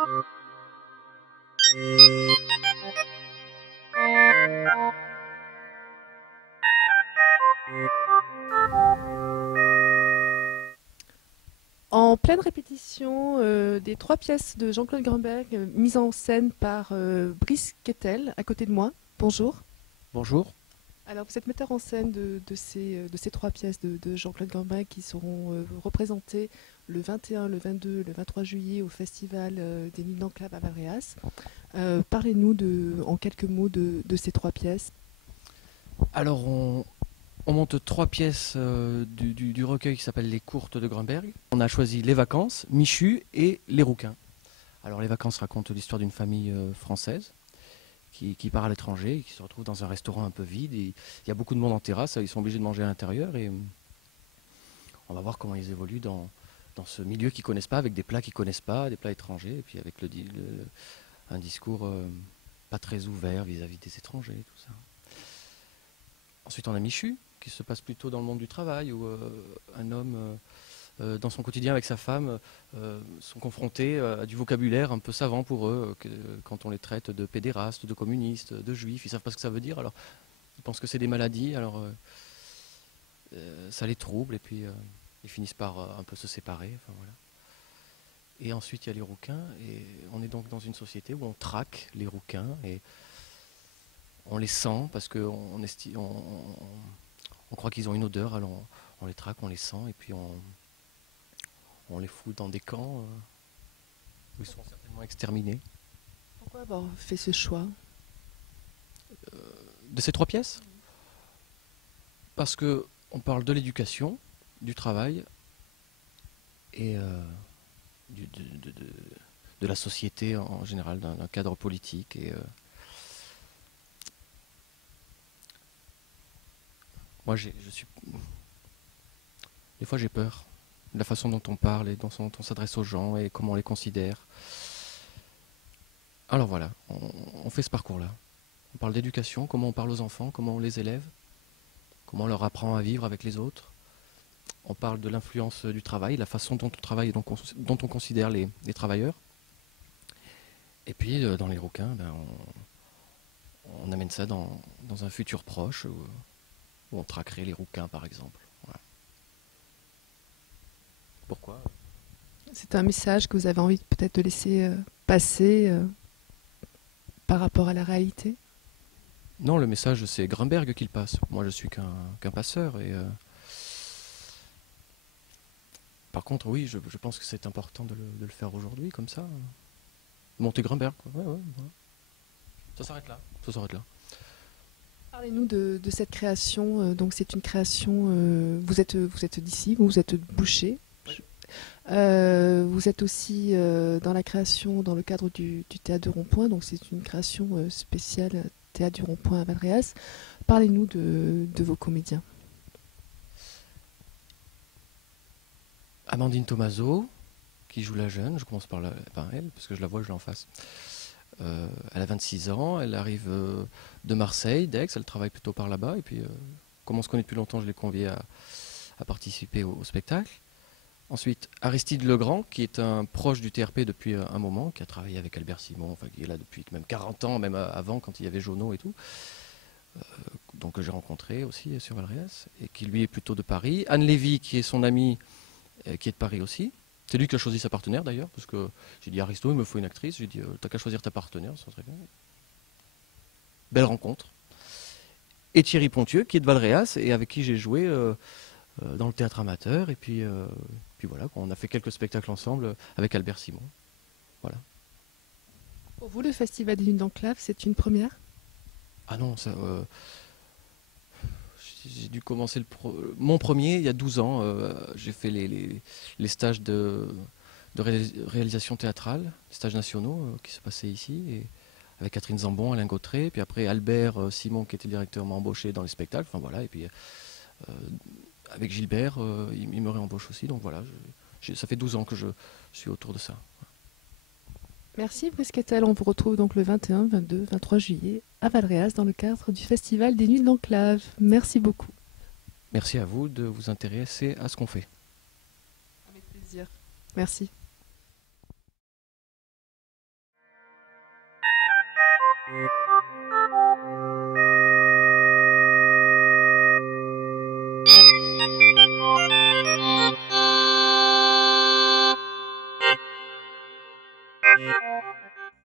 En pleine répétition des trois pièces de Jean-Claude Grunberg, mises en scène par Brice Kettel, à côté de moi. Bonjour. Bonjour. Alors, vous êtes metteur en scène de ces trois pièces de Jean-Claude Grunberg qui seront représentées le 21, le 22, le 23 juillet au Festival des Nuits d'Enclave à Valréas. Parlez-nous en quelques mots de ces trois pièces. Alors, on monte trois pièces du recueil qui s'appelle Les Courtes de Grunberg. On a choisi Les Vacances, Michu et Les Rouquins. Alors, Les Vacances racontent l'histoire d'une famille française qui part à l'étranger et qui se retrouve dans un restaurant un peu vide. Et il y a beaucoup de monde en terrasse, ils sont obligés de manger à l'intérieur. Et on va voir comment ils évoluent dans ce milieu qu'ils ne connaissent pas, avec des plats qu'ils ne connaissent pas, des plats étrangers, et puis avec un discours pas très ouvert vis-à-vis des étrangers, tout ça. Ensuite, on a Michu, qui se passe plutôt dans le monde du travail, où un homme, dans son quotidien avec sa femme, sont confrontés à du vocabulaire un peu savant pour eux, quand on les traite de pédérastes, de communistes, de juifs, ils ne savent pas ce que ça veut dire, alors ils pensent que c'est des maladies, alors ça les trouble, et puis ils finissent par un peu se séparer. Enfin, voilà. Et ensuite, il y a les rouquins, et on est donc dans une société où on traque les rouquins, et on les sent, parce qu'on on croit qu'ils ont une odeur, alors on les traque, on les sent, et puis on les fout dans des camps où ils sont certainement exterminés. Pourquoi avoir fait ce choix? De ces trois pièces, parce que on parle de l'éducation, du travail et de la société en général, d'un cadre politique. Et moi, des fois, j'ai peur de la façon dont on parle et dont on s'adresse aux gens et comment on les considère. Alors voilà, on fait ce parcours-là. On parle d'éducation, comment on parle aux enfants, comment on les élève, comment on leur apprend à vivre avec les autres. On parle de l'influence du travail, la façon dont on travaille et dont on considère les travailleurs. Et puis, dans les rouquins, on amène ça dans un futur proche où on traquerait les rouquins, par exemple. Voilà. Pourquoi? C'est un message que vous avez envie peut-être de laisser passer par rapport à la réalité? Non, le message, c'est Grunberg qui le passe. Moi, je suis qu'un passeur. Et, par contre, oui, je pense que c'est important de le faire aujourd'hui, comme ça. Monter Grunberg, quoi. Ouais, ouais, voilà. Ça s'arrête là. Ça s'arrête là. Parlez-nous de cette création. Donc c'est une création. Vous êtes d'ici, vous êtes boucher. Oui. Vous êtes aussi dans la création dans le cadre du Théâtre de Rond-Point. Donc c'est une création spéciale Théâtre du Rond-Point à Valréas. Parlez-nous de vos comédiens. Amandine Tomaso, qui joue la jeune. Je commence par elle, parce que je la vois, je l'ai en face. Elle a 26 ans, elle arrive de Marseille, d'Aix, elle travaille plutôt par là-bas. Et puis, comme on se connaît depuis longtemps, je l'ai conviée à participer au spectacle. Ensuite, Aristide Legrand, qui est un proche du TRP depuis un moment, qui a travaillé avec Albert Simon, enfin, qui est là depuis même 40 ans, même avant, quand il y avait Jono et tout. Donc, que j'ai rencontré aussi sur Valréas, et qui lui est plutôt de Paris. Anne Lévy, qui est son amie, qui est de Paris aussi. C'est lui qui a choisi sa partenaire d'ailleurs, parce que j'ai dit Aristo, il me faut une actrice. J'ai dit, t'as qu'à choisir ta partenaire, ça serait bien. Belle rencontre. Et Thierry Pontieux, qui est de Valréas, et avec qui j'ai joué dans le théâtre amateur. Et puis voilà, on a fait quelques spectacles ensemble avec Albert Simon. Voilà. Pour vous, le Festival des Nuits d'Enclave, c'est une première? Ah non, ça, j'ai dû commencer mon premier il y a 12 ans. J'ai fait les stages de réalisation théâtrale, les stages nationaux qui se passaient ici, et avec Catherine Zambon, Alain Gautret, puis après Albert Simon qui était le directeur m'a embauché dans les spectacles, enfin voilà, et puis avec Gilbert, il me réembauche aussi, donc voilà, ça fait 12 ans que je suis autour de ça. Merci Brice Kettel. On vous retrouve donc le 21, 22, 23 juillet à Valréas dans le cadre du Festival des Nuits d'Enclave. Merci beaucoup. Merci à vous de vous intéresser à ce qu'on fait. Avec plaisir. Merci.